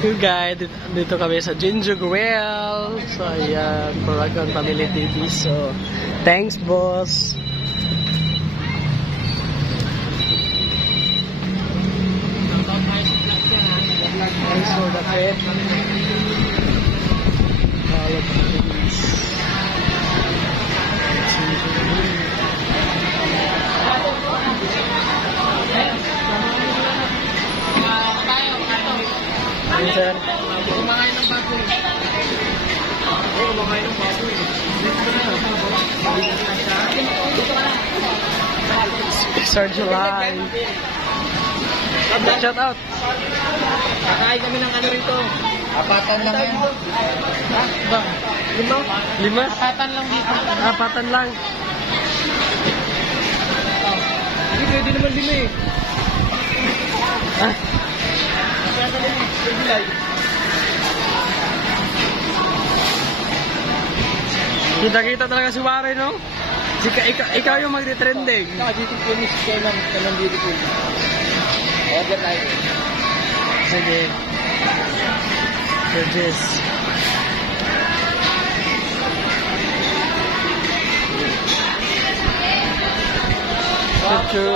Yung guys, dito kami sa Ginger Grill. So, ayan, Paragon Family TV. So, thanks, boss. Thanks for the pet. All of the things. Sir. Kumakain ng baboy. Kumakain ng baboy. Sir July. Shout out. Kakain kami ng ano rito. Apatan lang yan. Ba? Lima? Apatan lang dito. Apatan lang. Hindi, pwede naman lima eh. Ah? Kita-kita talaga si Warren, no? Ikaw yung magti-trending. Dito po ni Shenan, kanang beautiful. Order tayo. Sige. Judges. Chuchu.